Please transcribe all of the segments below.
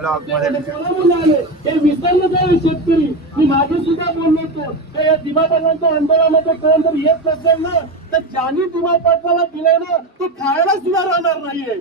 Blog मध्ये हे विसरलं जाईल शेतकरी. मी मागे सुद्धा बोललो होतो तर या दिवा पाटलांच्या आंदोलनामध्ये कोण जर येत नसेल ना तर ज्यांनी दिवा पाटलाला दिलंय ना तो खायला सुद्धा राहणार नाहीये.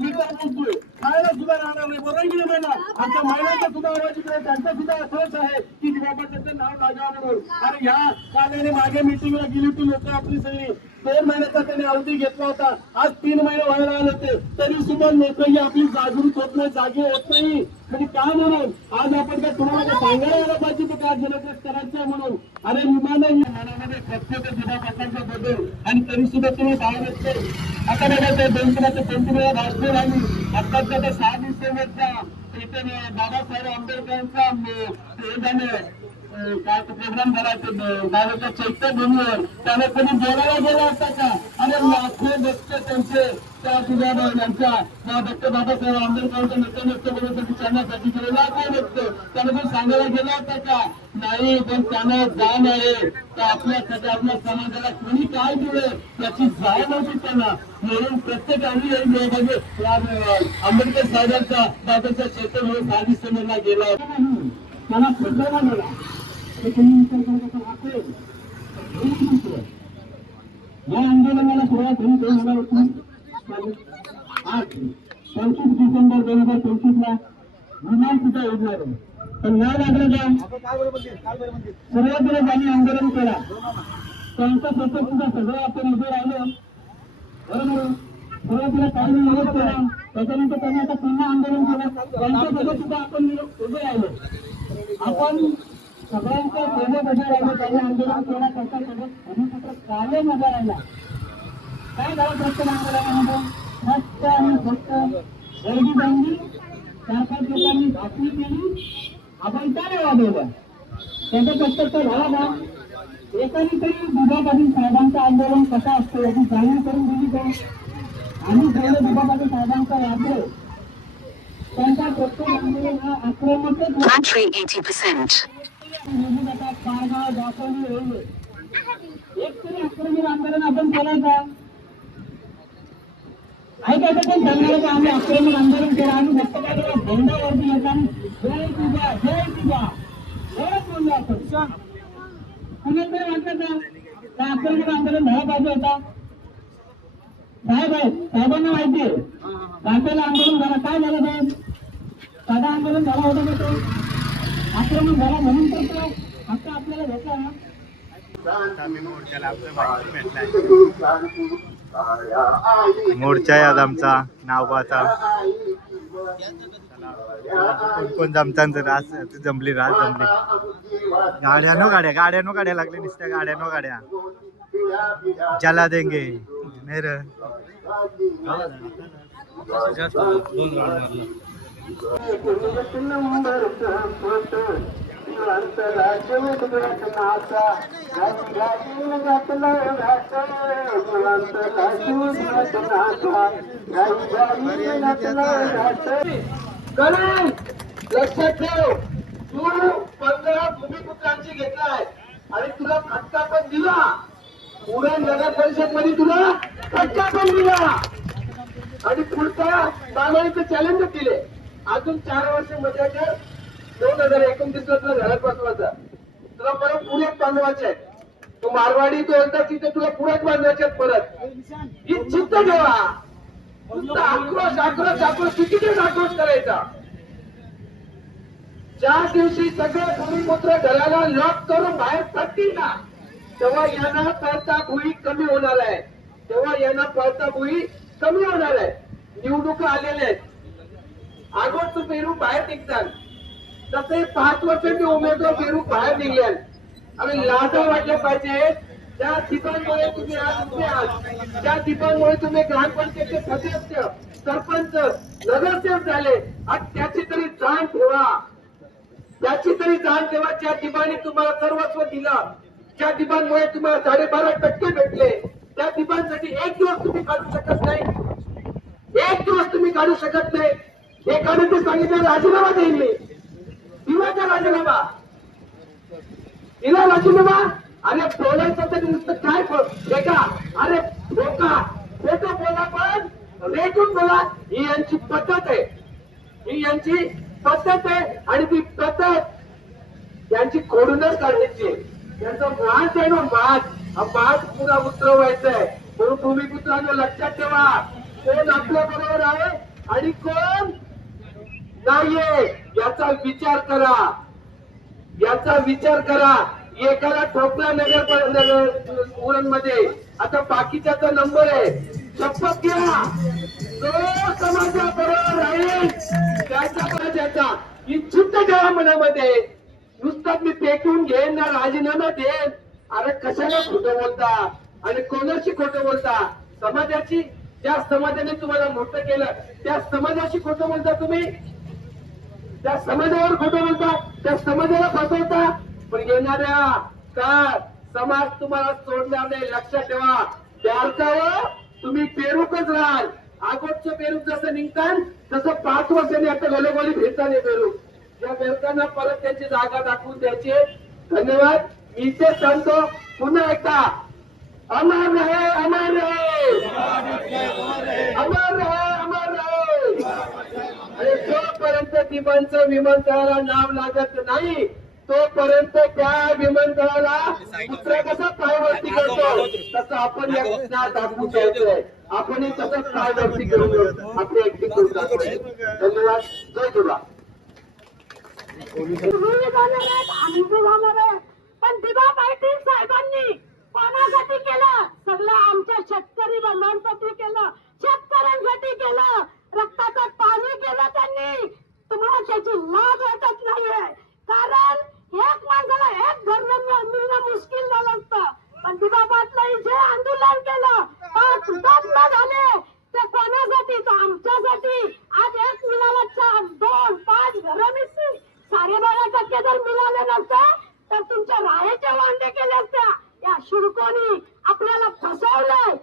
मी तर बोलतोय खायला सुद्धा राहणार नाही. बरोबर की नाही ना? आमच्या महिलांचा सुद्धा आवाज इकडे त्यांचा सुद्धा असंच आहे की दिवा पाटलांचं नाव लागा म्हणून. अरे ह्या काल्याने मागे मिटिंगला गेली होती लोक आपली सगळी. 2 महिन्याचा त्यांनी अवधी घेतला होता. आज 3 महिने व्हायला आले होते तरी सुद्धा लोक ही आपली जागृत होत नाही, जागी होत नाही. म्हणजे काय म्हणून आज आपण काय तुम्हाला सांगायला आलं पाहिजे की काय जनतेस करायचं म्हणून. अरे विमान मनामध्ये प्रत्येक दिवा पाटलांच्या बद्दल आणि तरी सुद्धा तुम्ही काय नसते. आता बघा ते 2 वेळा भाषण झाली. आत्ताच्या त्या 6 डिसेंबरच्या इथे बाबासाहेब आंबेडकरांचा काय प्रोग्राम झाला बाबाच्या चैत्यभूमीवर त्याला कधी बोलायला गेला असता का? अरे लाखो भक्त त्यांचे त्या तुझ्या डॉक्टर बाबासाहेब आंबेडकरांच्या नृत्य बनवण्यासाठी करण्यासाठी गेले लाखो भक्त त्याला पण सांगायला गेला होता का? नाही. पण त्यांना जाण आहे तर आपल्यासाठी आपल्या समाजाला कोणी काय दिलं त्याची जाण नव्हती त्यांना. म्हणून प्रत्येकाने आंबेडकर साहेबांचा बाबाच्या चैत्यभूमी 6 डिसेंबरला गेला त्याला प्रकरण आला. या आंदोलनाला सुरुवात झाली 2019 25 डिसेंबर 2025 विमान सुद्धा उडणार आहे. पण नाही लागलं का? सुरुवातीला त्यांनी आंदोलन केला त्यांचा स्वतः सुद्धा सगळं आपण उभे राहिलो. बरोबर सुरुवातीला काही विरोध केला त्याच्यानंतर त्यांनी आता पुन्हा आंदोलन केलं त्यांच्यासोबत सुद्धा आपण उभे राहिलो. आपण सगळ्यांच्या सोबत उभे राहिलो. त्यांनी आंदोलन केल्याकरता सोबत कार्य मजा राहिला. काय झालं प्रत्येक आंदोलनामध्ये? फक्त आणि फक्त गर्दी बांधली 4-5 लोकांनी भाषणी केली आपण काय वाजवलं त्याचा प्रत्यक्ष झाला का? एकाने तरी दिवा पाटील साहेबांचं आंदोलन कसं असतं याची जाणीव करून दिली का? आम्ही जेवढं दिवा पाटील साहेबांचा वापरो त्यांचा प्रत्येक आंदोलन हा आक्रमकच एक तरी आक्रमक आंदोलन आपण केलं का? ऐकायचं पण सांगणार का आम्ही आक्रमक आंदोलन केलं आम्ही फक्त काय केलं झेंडावरती येत आणि जय तुझा जय तुझा एवढंच बोललो आपण. कुणाकडे वाटलं का आक्रमक आंदोलन झालं पाहिजे होता? साहेबांना माहिती आहे राफेला आंदोलन झालं काय झालं साहेब? साधा आंदोलन झाला होता का? तो आक्रमक झाला म्हणून तर तो हक्क आपल्याला भेटला ना. मोर्चा आहे आज आमचा नावबाचा. कोण जमतांच रास जमली गाड्यानो गाड्या लागले नुसत्या गाड्यानो गाड्या जला देंगे मेरे लक्षात ठेव तू 15 भूमिपुत्रांची घेतलाय आणि तुला फटका पण दिला. उरण नगर परिषद मध्ये तुला फटका पण दिला आणि पुढचा बांधणीचं चॅलेंज दिले. अजून 4 वर्ष मजा कर 2029 ला तुला घरात बसवायचा. तुला परत पुण्यात बांधवायचे आहेत. तू मारवाडी तो एकदा तिथे तुला पुण्यात बांधवायचे परत. ही चित्त ठेवा. नुसता आक्रोश आक्रोश आक्रोश किती दिवस आक्रोश करायचा? ज्या दिवशी सगळे भूमिपुत्र घराला लॉक करून बाहेर पडतील ना तेव्हा यांना पळता भुई कमी होणार आहे. निवडणुका आलेल्या आहेत. आगोच पेरू बाहेर निघतात तसे 5 वर्षांचे उमेदवार पेरू बाहेर निघले. आणि लाजा वाटल्या पाहिजे. त्या ठिकाणमुळे तुम्ही आज उभे आहात. त्या ठिकाणमुळे तुम्ही ग्रामपंचायतचे सदस्य सरपंच नगरसेवक झाले. आणि त्याची तरी जाण ठेवा. ज्या ठिकाणी तुम्हाला सर्वस्व दिलं ज्या ठिकाणमुळे तुम्हाला 12.5% भेटले त्या ठिकाणसाठी एक दिवस तुम्ही काढू शकत नाही. एकाने ते सांगितलं राजीनामा देईल मी. दिवाचा राजीनामा दिला राजीनामा. अरे बोलायचं तरी नुसतं काय बेटा? अरे खोटं बोला पण रेटून बोला, ही यांची पद्धत आहे, ही यांची पद्धत आहे. आणि ती पद्धत यांची खोडूनच काढण्याची आहे. त्यांचा माज आहे ना, माज, हा माज पुरा उतरवायचा आहे. म्हणून भूमिपुत्रांनो लक्षात ठेवा, कोण आपल्या बरोबर आहे आणि कोण नाहीये याचा विचार करा, याचा विचार करा. एकाला ठोकला नगर उरणमध्ये, आता बाकीच्याचा नंबर आहे. शपथ घ्या, जो समाजाबरोबर राहील त्याच्या ही चित्त ठेवा मनामध्ये. नुसतं मी पेटून घेईन ना राजीनामा देईन, अरे कशाला खोटं बोलता आणि कोणाशी खोटं बोलता? समाजाची, ज्या समाजाने तुम्हाला मोठं केलं त्या समाजाशी खोटं बोलता तुम्ही, त्या समाजावर खोटं बोलता, त्या समाजाला फसवता. पण येणाऱ्या काळ समाज तुम्हाला सोडणार नाही, लक्षात ठेवा. त्यावर तुम्ही पेरूकच राहाल. आगोटचं पेरूक जसं निघतात तसं 5 वर्षांनी आता गलोगोली फिरता नाही पेरूक. या बेरकांना परत त्यांची जागा दाखवून द्यायची. धन्यवाद. मी इथेच सांगतो पुन्हा एकदा, अमर रहे, अमर रहे, अमर रहे, अमर रहे. आणि जोपर्यंत दिबांचं विमानतळाला नाव लागत नाही तोपर्यंत त्या विमानतळाला दुसरा कसा पायवरती करतो तसं आपण या घटना दाखवून द्यायचंय. आपणही तसंच पायवरती करून आपली ऍक्टिंग करून दाखवायची. धन्यवाद. जय दिवा. आम्ही जाणार आहे, पण दिबा पाटील साहेबांनी कोणासाठी केलं? सगळं आमच्या शेतकरी बांधवांसाठी केलं, शेतकऱ्यांसाठी केलं, रक्ताचं पाणी केलं त्यांनी. तुम्हाला त्याची लाज वाटत नाहीये, कारण एक माणसाला एक घर मिळणं मुश्किल झालं असतं. पण दिबा पाटलांनी जे आंदोलन केलं, 5 हुतात्मा झाले, ते कोणासाठी? तो आमच्यासाठी. आज एक मुलाला 4, 2, 5 घरं मिळतील. 12.5% जर मिळाले नसते तर तुमच्या राहायचे वांदे केले असत्या. या शुल्कोनी आपल्याला फसवलंय.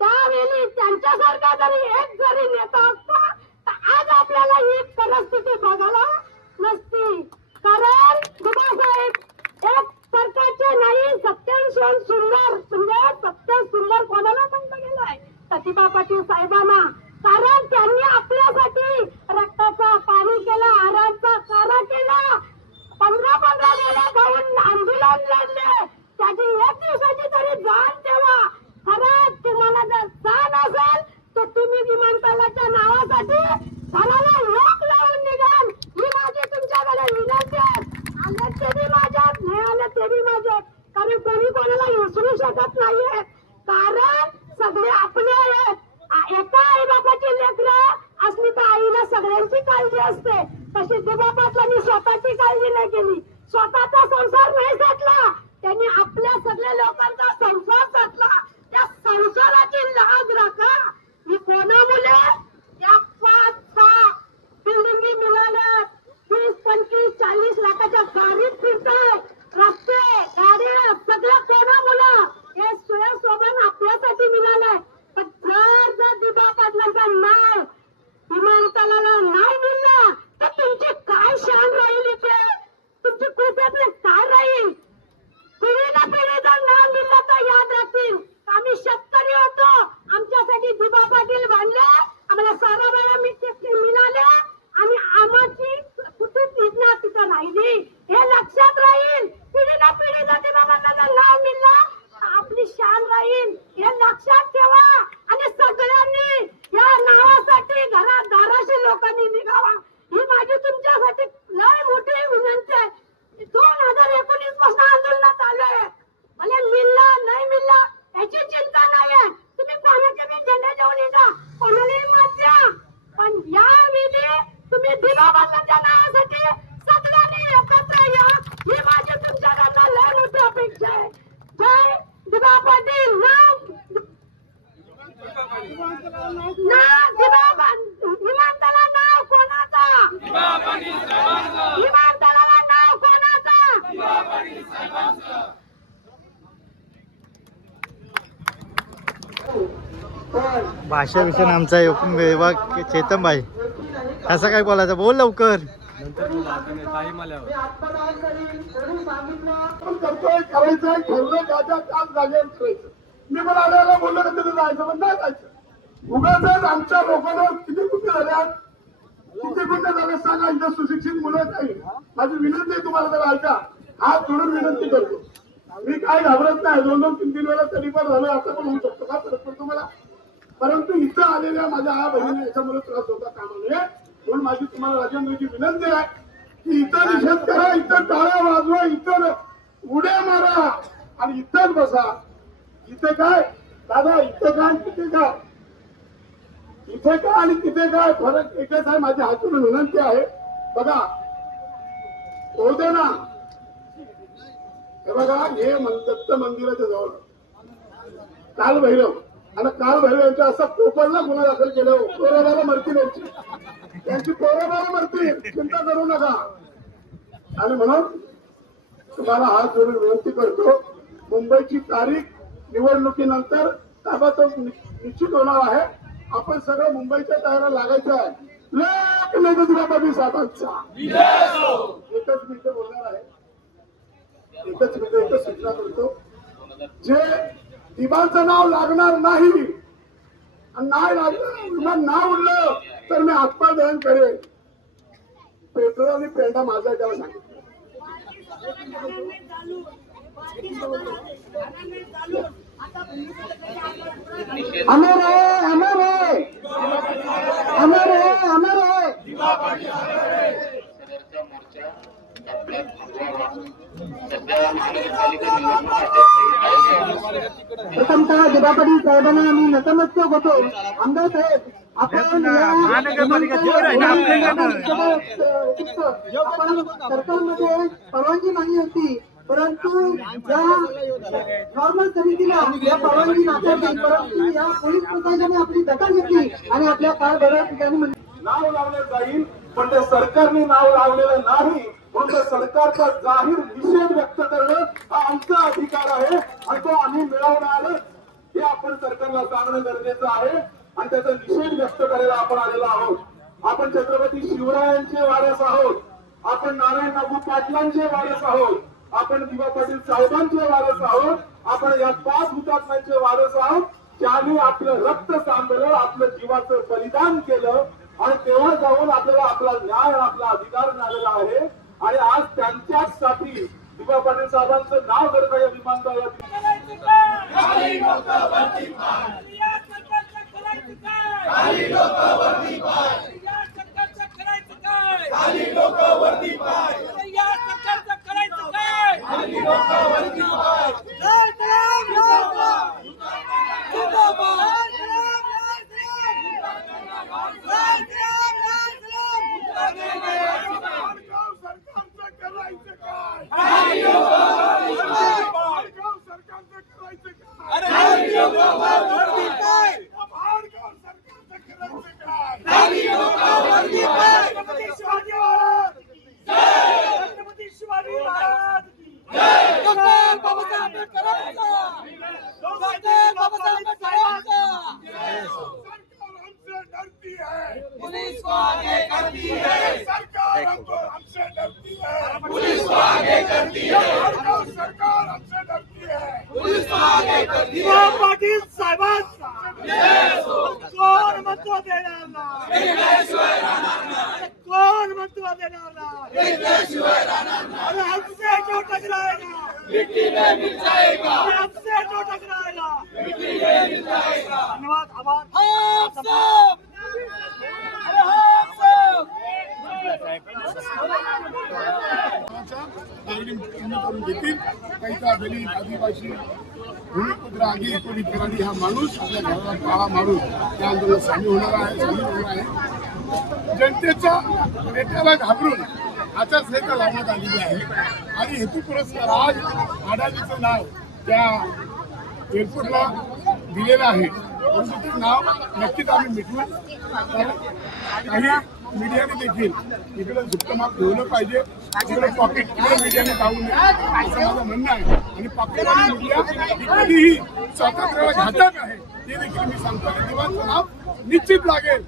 त्यावेळी त्यांच्यासारखा जरी नेता असता तर आज आपल्याला ही परिस्थिती बघायला नसती. कारण दिबासाहेब एक सरकारचे नाही, सत्यम सुंदर, म्हणजे सत्य सुंदर कोणाला म्हटलं गेलंय? प्रतिभा पाटील साहेबांना. कारण त्यांनी आपल्यासाठी रक्ताचा पाणी केला, आराचा कारा केला, 15 वेळा जाऊन आंदोलन लढले. त्याची एक दिवसाची तरी जाण ठेवा. खरंच तुम्हाला जर जाण असेल तर तुम्ही विमानतळाच्या नावासाठी घराला लोक लावून निघाल, ही माझी तुमच्याकडे विनंती आहे. आले ते बी माझ्यात, नाही आले ते बी माझ्यात. कारण कोणी कोणाला विसरू शकत नाहीये, कारण सगळे आपले आहेत. एका आई बापाची लेकरं असली तर आईला सगळ्यांची काळजी असते. तशी दिबा पाटलांनी स्वतःची काळजी नाही केली, स्वतःचा संसार नाही साधला, त्यांनी आपल्या सगळ्या लोकांचा संसार साधला. त्या संसाराची लाज राखा. मी कोणामुळे या 5-6 बिल्डिंगी मिळाल्या, 20, 25, 40 लाखाच्या गाडीत फिरतोय. रस्ते, गाड्या सगळं कोणामुळे? हे स्वयंसोबत आपल्यासाठी मिळालंय. पण जर दिबा पाटलांचं नाव विमानतळाला नाही मिळलं तर तुमची काय शान राहील इथे? तुमची कृतज्ञता काय राहील? पिढीला पिढी जर नाव मिळलं तर याद राखतील. आम्ही शेतकरी होतो, आमच्यासाठी दिबा पाटील बांधले, आम्हाला सारा वेळा मिळाल्या आणि आम्हाची कुठे तिथं तिथं राहिली, हे लक्षात राहील. पिढीला पिढी जर दिबा पाटलाचं नाव मिळलं आपली शान राहील, हे लक्षात ठेवा. आणि सगळ्यांनी या नावासाठी घरात दाराशी लोकांनी निघावा, ही माझी तुमच्यासाठी लय मोठी विनंती आहे. 2019 पासून आंदोलन चालू आहे. मला मिळलं नाही मिळलं याची चिंता नाहीये. तुम्ही कोणाचे बी झेंडे घेऊन येता, कोणालाही मत द्या, पण यावेळी तुम्ही दिबा पाटलांच्या नावासाठी सगळ्यांनी एकत्र या, ही माझी तुमच्याकडनं लय मोठी अपेक्षा आहे. जय दिबा पाटील. विमानतळाला नाव कोणाचा? विमानतळाला नाव कोणाचा? भाषा विषय आमचा एकूण विभाग चेतन भाई, कसं काय बोलायचं? बोल लवकर. करायचं ठरलं, त्याच्या काम झाले. मी मला आल्याला बोललो का तिथे जायचं, पण नाही जायचं. उगाच आमच्या लोकांवर किती गुन्हे झाल्यात, किती गुन्हे झाले सांगा. इथं सुशिक्षित मुलं काही. माझी विनंती आहे तुम्हाला, जरा ऐका, हात जोडून विनंती करतो. मी काय घाबरत नाही. 2-2, 3-3 वेळा तरी पण झालं, आता पण होऊ शकतो. का फरक पडतो मला? परंतु इथं आलेल्या माझ्या हा बहिणीने याच्यामुळे त्रास होता कामा नये. म्हणून माझी तुम्हाला राजेंद्रची विनंती आहे की इथं निषेध करा, इथं टाळ्या वाजवा, इथं उड्या मारा आणि इथंच बसा. इथे काय दादा, इथे काय तिथे काय, इथे काय आणि तिथे काय फरक एकच आहे. माझी हातून विनंती आहे, बघा होऊ दे ना. हे बघा, हे दत्त मंदिराच्या जवळ काल भैरव आणि काल भैरव यांच्या असा कोपरला गुन्हा दाखल केला. पोराबाला मरतील त्यांची पोराबाला मरतील, चिंता करू नका. आणि म्हणून तुम्हाला हात जोडून विनंती करतो, मुंबईची तारीख निवडणुकीनंतर ताबडतोब निश्चित होणार आहे. आपण सगळं मुंबईच्या तयारीला लागायचं आहे. लाख नगरपालिका साहेबांचा एकच मिनिट बोलणार आहे. एकच मिनिट, एकच सूचना करतो, जे दिबाचं नाव लागणार नाही आणि नाही लागलं, नाव उडलं तर मी आत्मा दहन करेन. पेट्रोल आणि पेंडा माझा त्याला सांगितलं. अमर है, अमर है, अमर है, अमर है. प्रथमतः दिबापती साहेबांना आम्ही नतमस्तक होतो. आमदार साहेब, आपण सरकारमध्ये परवानगी मागली होती, परंतु या नॉर्मल समितीला या परवानगी नाकारली. परंतु या पोलीस प्रशासनाने आपली दखल घेतली आणि आपल्या कारभार ठिकाणी नाव लावलं जाईल, पण त्या सरकारने नाव लावलेलं नाही. म्हणून त्या सरकारचा जाहीर निषेध व्यक्त करणं हा आमचा अधिकार आहे आणि तो आम्ही मिळवणार. हे आपण सरकारला सांगणं गरजेचं आहे आणि त्याचा निषेध व्यक्त करायला आपण आलेलो आहोत. आपण छत्रपती शिवरायांचे वारस आहोत, आपण नारायण नागू पाटलांचे वारस आहोत, आपण दिवा पाटील साहेबांचे वारस आहोत, आपण या 5 हुतात्म्यांचे वारस आहोत, ज्यांनी आपलं रक्त सांडलं, आपलं जीवाचं बलिदान केलं आणि तेव्हा जाऊन आपल्याला आपला न्याय, आपला अधिकार मिळालेला आहे. आणि आज त्यांच्याच साठी दिवा पाटील साहेबांचं नाव जर का या विमानतळावर पुलिस को आगे करती है, सरकार हमसे डरती है, पुलिस को आगे करती है, सरकार हमसे डरती है, पुलिस को आगे करती है. दिवा पाटील साहेबांचा कोण महत्व देणार नाही, कोण महत्व देणार नाही. हमसे जो टकराएगा मिट्टी में मिल जाएगा, हमसे जो टकराएगा मिट्टी में मिल जाएगा. धन्यवाद, आभार. काही दलित आदिवासी भूमिपुत्र आगी कोणी कराडी हा माणूस आपल्या घराला काळा मारून त्या आंदोलनात सामील होणार आहे. जनतेच्या नेत्याला घाबरून आचारसंहिता लावण्यात आलेली आहे आणि हेतू पुरस्कार आज अडाणीचं नाव त्या एअरपोर्टला दिलेलं आहे. परंतु ते नाव नक्कीच आम्ही मिटवू. काही मीडियाने देखील इकडे गुप्तमाप ठेवलं पाहिजे, इकडे पॉकेट मीडियाने जाऊ नये असं माझं म्हणणं आहे. आणि पॉकेट मीडिया ही कधीही स्वातंत्र्याला घातक आहे ते देखील मी सांगतो. दिवाचं नाव निश्चित लागेल.